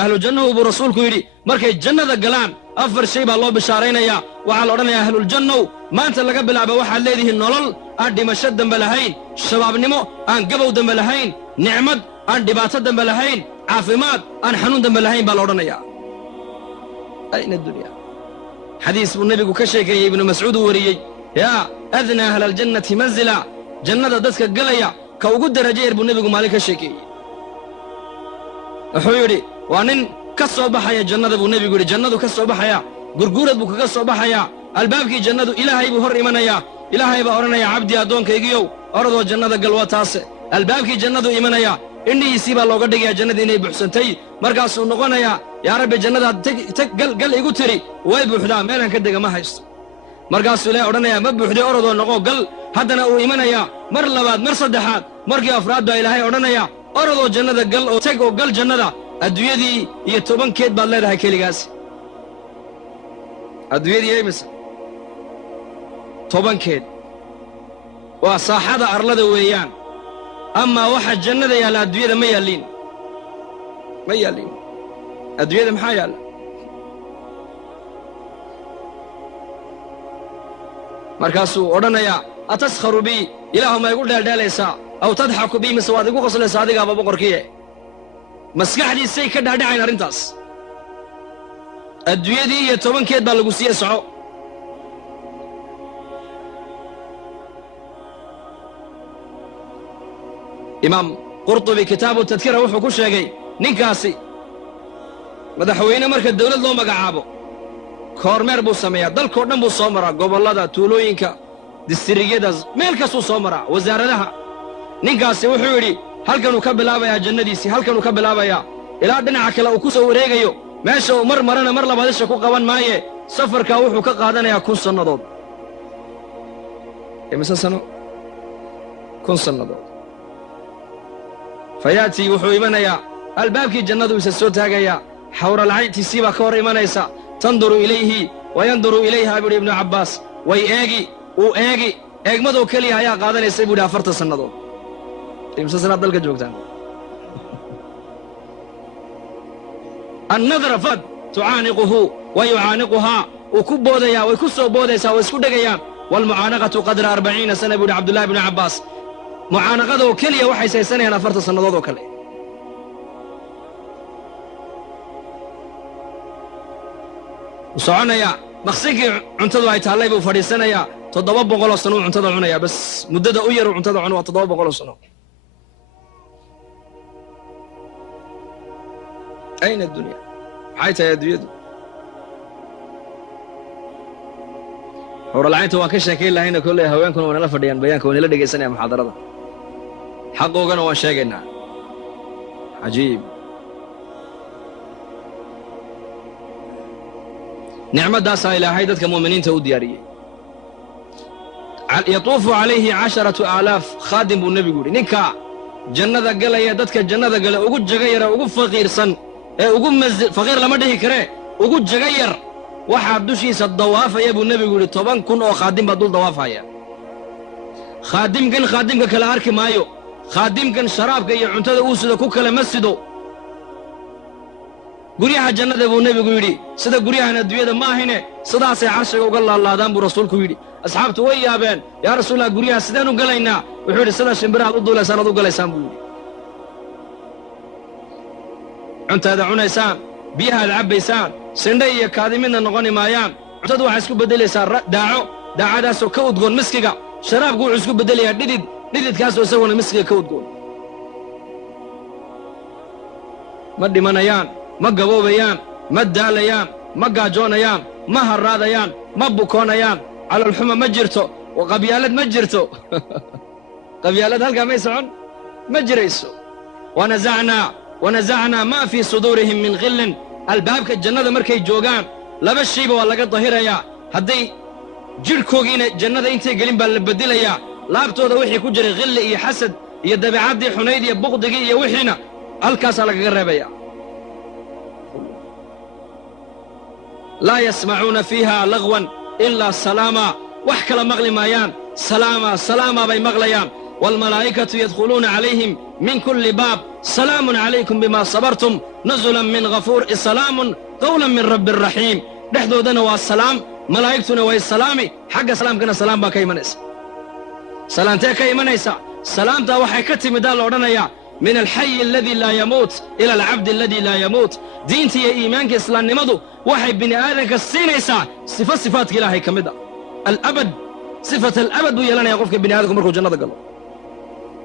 ahlu jannahu buu rasuulku yidhi markay jannada galaan afar shay baa loo bishaaraynayaa waxaa la odhanayaa ahluljannow maanta laga bilaaba waxaad leedihiin nolol aan dhimasho dambe lahayn shabaabnimo aan gabow dambe lahayn nicmad aan dhibaato dambe lahayn caafimaad aan xanuun dambe lahayn baa la odhanayaa ayna dunya xadiis buu nebigu ka sheekeeyey ibnu mascuud uu wariyey yaa adnaa ahla aljannati manzila jannada dadka galaya ka ugu darajo yar buu nebigu maalin ka sheekeeyey wuxuu yidhi waa nin ka soo baxaya jannada buu nebigu yidhi jannadu ka soo baxaya gurguurad buu kaga soo baxayaa albaabkii jannadu ilaahay buu hor imanayaa ilaahay baa odhanaya cabdi addoonkaygiyow orodoo jannada gal waa taase albaabkii jannadu imanaya indhihiisii baa looga dhigayaa jannadii inay buuxsantay markaasuu noqonayaa yaa rabbi jannadaad gal igu tiri way buuxdaa meelaan ka dega ma haysto markaasuu ilaahay odhanayaa ma buuxday orodoo noqo gal haddana uu imanayaa mar labaad mar saddexaad markii afraad baa ilaahay odhanayaa orodoo jannada gal oo teg oo gal jannada adduunyadii iyo 10 baad leedahay keligaas adduunyadii imise 10 waa saaxada arlada weeyaan ama waxa jannada yaala adduunyada ma yaaliin adduunyada maxaa yaala markaasuu odhanayaa ataskharu bi ilaahu ma igu dheeldheelaysaa aw tadxaku bi mise waad igu qoslaysaa adigaaba boqorkiye maskaxdiisay ka dhaadhacayn arrintaas adduunyadii iyo 10 baa lagu siiye soco imaam qurtubi kitaabu tadkira wuxuu ku sheegay ninkaasi madaxweyne marka dawlad loo magacaabo koormeer buu sameeyaa dalkoo dhan buu soo maraa gobollada tuulooyinka distrigyada meel kastuu soo maraa wasaaradaha ninkaasi wuxuu yidhi halkanuu ka bilaabayaa jannadiisii halkanuu ka bilaabayaa ilaa dhinaca kale uu ku soo wareegayo meesha uu mar marana mar labaad isha ku qaban maaye safarkaa wuxuu ka qaadanayaa 1000 sannadood imise sano 1000 sannadood fayaatii wuxuu imanayaa albaabkii jannadu isa soo taagayaa xawralcayntiisii baa ka hor imanaysa tanduru ilayhi wa yanduru ilayha buuhi ibnu cabbaas way eegi eegmadoo keliya ayaa qaadanaysay buuhi 40 sannadood imse sanaad dalka joogtaan annadra fad tucaaniquhu wa yucaaniquhaa uu ku boodayaa way ku soo boodaysaa way isku dhegayaan waalmucaanaqatu qadra 40 sana buuhi cabdullaahi ibnu cabbaas mucaanaqadoo keliya waxay saysanayaan 40 sannadood oo kale wuu soconayaa maqsinkii cuntadu ay taallay buu fadhiisanayaa 700 sano uu cuntada cunayaa bas muddada u yar uu cuntada cuno waa 700 sano ayna addunya maxay tahay adduunyadu howralcaynta waan ka sheekayn lahayna kolley haweenkuna waa nala fadhiyaan bayaanka waa nala dhegaysanaya muxaadarada xaqoogana waan sheegaynaa cajiib nicmaddaasaa ilaahay dadka mu'miniinta u diyaariyey yatuufu calayhi 10,000 khaadim buu nebigu yidhi ninka jannada galaya dadka jannada gale ugu jaga yara ugu faqiirsan ee ugu faqiir lama dhihi karee ugu jaga yar waxaa dushiisa dawaafaya buu nebigu yidhi 10,000 oo khaadim baa dul dawaafaya khaadimkan khaadimka kale arki maayo khaadimkan sharaabka iyo cuntada uu sido ku kale ma sido guryaha jannada buu nebigu yidhi sida guryahan adduunyada ma ahine sidaasay carshiga uga laalaadaan buu rasuulku yidhi asxaabtu way yaabeen yaa rasuulallah guryaha sideen u galaynaa wuxuu yidhi sida shimbirahaad u duulaysaan aad u galaysaan buu yidhi cuntaada cunaysaan biyahaad cabbaysaan sindhe iyo kaadi midna noqoni maayaan cuntadu waxay isku beddelaysaa daacadaasoo ka udgoon miskiga sharaabku wuxuu isku beddelayaa dhididkaasoo isaguna miskiga ka udgoon ma dhimanayaan ma gaboobayaan ma daalayaan ma gaajoonayaan ma harraadayaan ma bukoonayaan calolxuma ma jirto qabyaalad ma jirto qabyaalad halkaa may socon ma jirayso wanasacnaa maa fii suduurihim min khillin albaabka jannada markay joogaan 2 shayba waa laga dahirayaa hadday jidhkoogiina jannada intay gelin baa la beddelayaa laabtooda wixii ku jiray khilli iyo xasad iyo dabeecaddii xunayd iyo buqdigii iyo wixiina halkaasaa lagaga reebaya laa yasmacuuna fiiha lagwan ilaa salaama wax kala maqli maayaan salaama bay maqlayaan waalmalaa'ikatu yadkhuluuna calayhim min kulli baab salaamun calaykum bimaa sabartum nazulan min ghafuur salaamun qawlan min rabbi raxiim dhexdoodana waa salaam malaa'igtuna way salaami xagga salaamkana salaam baa ka imanaysa salaantee ka imanaysa salaamtaa waxay ka timidaa la odhanayaa min alxayi aladii laa yamuut ila alcabdi aladii laa yamuut diinta iyo iimaanka islaamnimadu waxay bini aadanka siinaysaa sifaadka ilaahay ka mid a alabad sifat alabad buu yeelanaya qofka bini aadamku markuu jannada galo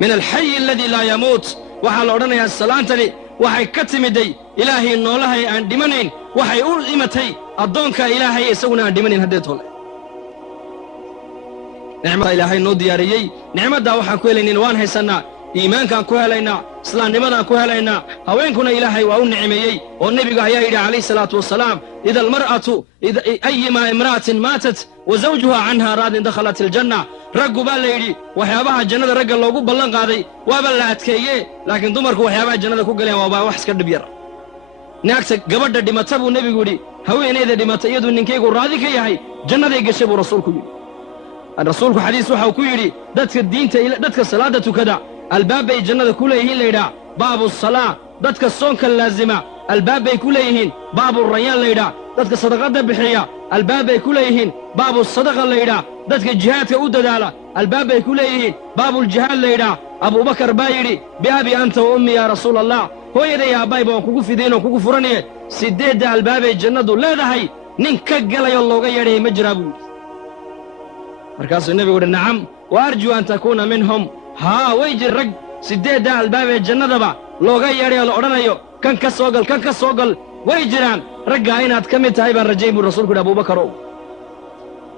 min alxayi aladii laa yamuut waxaa la odhanayaa salaantani waxay ka timiday ilaahay noolahay aan dhimanayn waxay u imatay addoonka ilaahay isaguna aan dhimanayn haddee toole nicmada ilaahay noo diyaariyey nicmaddaa waxaan ku helaynin waan haysannaa iimaankaan ku helaynaa islaamnimadaan ku helaynaa haweenkuna ilaahay waa u nicmeeyey oo nebigu ayaa yidhi calayhi salaatu wasalaam ida almar'atu ayima imra'atin maatat wa zawjuha canhaa raadin dakhalat aljanna raggu baa la yidhi waxyaabaha jannada ragga loogu ballan qaaday waaba la adkeeye laakiin dumarku waxyaabaha jannada ku galeen waaba wax iska dhib yar naagta gabadha dhimata buu nebigu yidhi haweenayda dhimata iyaduu ninkaygu raadi ka yahay jannaday gashay buu rasuulku yidhi rasuulku xadiis waxau ku yidhi dadka salaadda tukada albaab bay jannada ku leeyihiin laydhaa baabu salaa dadka soonka laazima albaab bay ku leeyihiin baabu rayaan laydhaa dadka sadaqadda bixiya albaab bay ku leeyihiin baabu sadaqa laydhaa dadka jihaadka u dadaala albaab bay ku leeyihiin baabuljihaad laydhaa abuubakar baa yidhi biabi anta wa ummi yaa rasuula allah hooyaday aabbayba waan kugu fidiinoo kugu furanaye siddeedda albaabay jannadu leedahay nin ka galayoo looga yeedhaya ma jiraa buu yidhi markaasuu nebigu yidhi nacam wa arjuu an takuuna minhum haa way jir rag siddeedda albaabee jannadaba looga yeedhay oo la odhanayo kan ka soo gal way jiraan raggaa inaad ka mid tahay baan rajayn buu rasuulku yidhi abuubakarow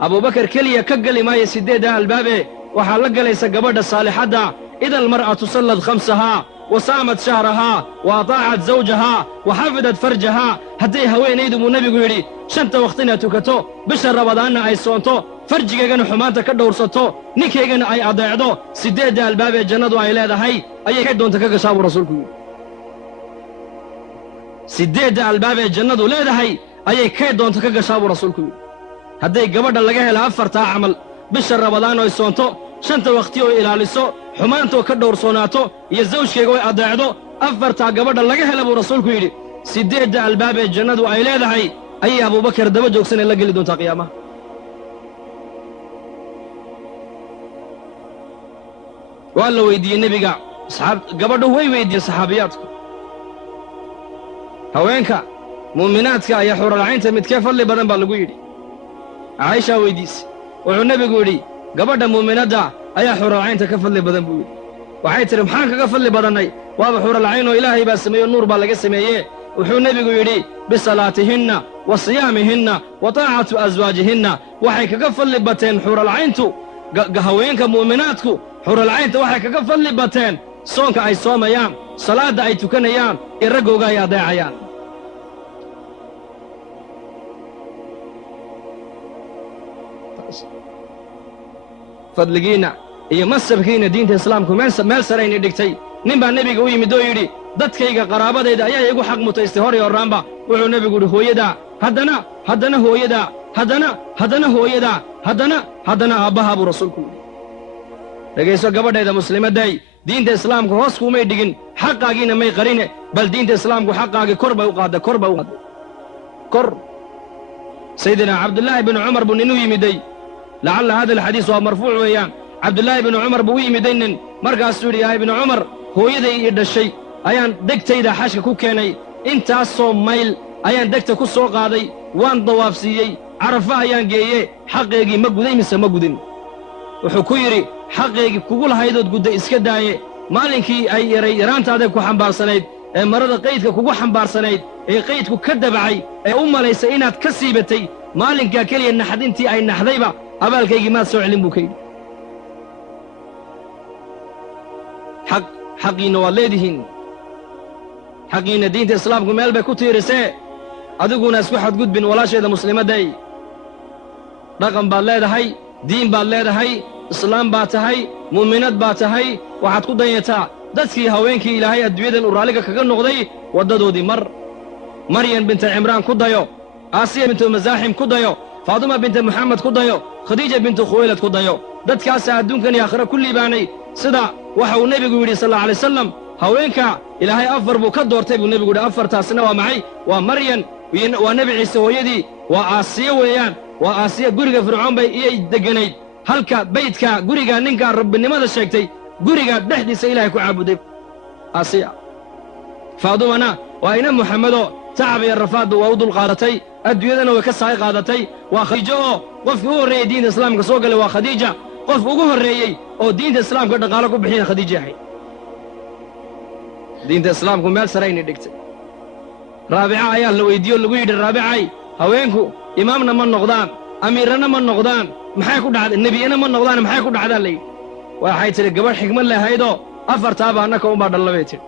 abuubakar keliya ka geli maayo siddeedda albaabee waxaa la galaysa gabadha saalixadda ida almar'atu sallad khamsahaa wa saamat shahrahaa wa ataacat zawjahaa wa xafidat farjahaa hadday haweenaydu buu nebigu yidhi shanta wakhtina tukato bisha rabadaanna ay soonto farjigaygana xumaanta ka dhowrsato ninkaygana ay adeecdo siddeedda albaabee jannadu ay leedahay ayay kay doonta ka gashaa buu rasuulku yidhi siddeedda albaabee jannadu leedahay ayay kay doonta ka gashaa buu rasuulku yidhi hadday gabadha laga hela afartaa camal bisha rabadaan oy soonto shanta wakhti oo ilaaliso xumaantoo ka dhowrsoonaato iyo zawjkayga oy adeecdo afartaa gabadha laga hela buu rasuulku yidhi siddeedda albaabee jannadu ay leedahay ayay abuubakar daba joogsanee la geli doontaa qiyaamaha waa la weyddiiyey nebiga gabadhu way weyddiiyeen saxaabiyaadku haweenka mu'minaadka iyo xuralcaynta midkee fadli badan baa lagu yidhi caa'ishaa weyddiisay wuxuu nebigu yidhi gabadha mu'minadda ayaa xuralcaynta ka fadli badan buu yidhi waxay tidhi maxaan kaga fadli badannay waaba xuralcaynoo ilaahay baa sameeyo nuur baa laga sameeyee wuxuu nebigu yidhi bisalaatihinna wa siyaamihinna wa taacatu aswaajihinna waxay kaga fadli bateen xuralcayntu haweenka mu'minaadku xuralcaynta waxay kaga fadli bateen soonka ay soomayaan salaadda ay tukanayaan ee raggooga ay adeecayaan fadligiinna iyo masabkiinna diinta islaamku meel sarayni dhigtay nin baa nebiga u yimid oo yidhi dadkayga qaraabadayda ayaa iigu xaq mutaystay hor iyo horraanba wuxuu nebigu yidhi hooyadaa haddana hooyadaa haddana hooyadaa haddana aabbahaa buu rasuulku yidhi dhegayso gabadhayda muslimadday diinta islaamku hoos kuumay dhigin xaqaagiina may qarine bal diinta islaamku xaqaagii kor bay u qaadday kor sayidina cabdullaahi binu cumar buu nin u yimiday lacalla hada alxadiis waa marfuuc weeyaan cabdullaahi binu cumar buu u yimiday nin markaasuu yidhi yaa ibnu cumar hooyaday ii dhashay ayaan degtayda xashka ku keenay intaasoo mayl ayaan degta ku soo qaaday waan dawaafsiiyey carafa ayaan geeye xaqeegii ma guday mise ma gudin wuxuu ku yidhi xaqeygii kugu lahaydood gudda iska daaye maalinkii ay yaraantaada ku xambaarsanayd ee marada qaydka kugu xambaarsanayd ee qaydku ka dabacay ee u malaysay inaad ka siibatay maalinkaa keliya naxdintii ay naxdayba abaalkaygii maad soo celin buu ka yidhi xaqiinna waad leedihiin xaqiinna diinta islaamku meel bay ku tiirisee adiguna isku xadgudbin walaasheeda muslimadday dhaqan baad leedahay diin baad leedahay islaam baad tahay mu'minad baad tahay waxaad ku danyataa dadkii haweenkii ilaahay adduunyadan uu raalliga kaga noqday waddadoodii maryan binta cimraan ku dayo aasiya bintu masaaxim ku dayo faaduma binta muxamed ku dayo khadiija bintu khuwaylad ku dayo dadkaasaa adduunkan iyo aakhira ku liibaanay sida waxa uu nebigu yidhi sal alla alay wasalam haweenka ilaahay afar buu ka doortay buu nebigu yidhi afartaasna waa maxay waa maryan waa nebi ciise hooyadii waa aasiya weeyaan waa aasiya guriga fircoon bay iyay degganayd halka baydka guriga ninkaa rabbinimada sheegtay guriga dhexdiisa ilaahay ku caabuday aasiya faadumana waa ina muxammedo tacab iyo rafaadba waa u dulqaadatay adduunyadana way ka saaqi qaadatay waa khadiijo oo qofkii u horreeyey diinta islaamka soo galay waa khadiija qof ugu horreeyey oo diinta islaamka dhaqaalo ku bixiyana khadiija ahayd diinta islaamku meel sarayna dhigtay raabica ayaa la weyddiiye oo lagu yidhi raabicay haweenku imaamna ma noqdaan amiirana ma noqdaan maxay ku dhacday nebiyana ma noqdaan maxay ku dhacdaa la yidhi waxay tidhi gabadh xigmad lehaydoo afartaaba annaka unbaa dhalla bay tidhi